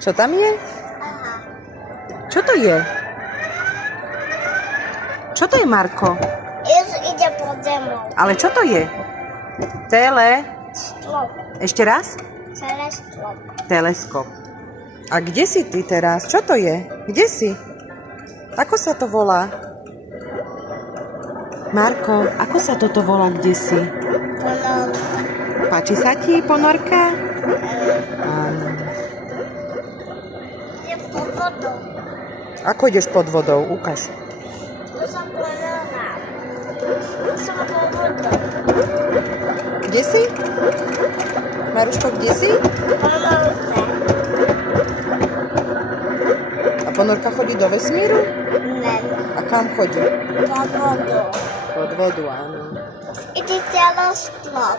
Čo tam je? Aha. Čo to je? Čo to je, Marko? Ide pode mnou. Ale čo to je? Stĺp. Ešte raz? Teleskop. Teleskop. A kde si ty teraz? Čo to je? Kde si? Ako sa to volá? Marko, ako sa toto volá, kde si? Ponorka. Páči sa ti ponorka? Áno. Ide pod vodou. Ako ideš pod vodou? Ukáž. Tu som ponorám. Tu som pod vodou. Kde si? Maruško, kde si? Ponorka. A ponorka chodí do vesmíru? Ne. A kam chodí? Pod vodou. Pod vodu, áno. Ide teleskop.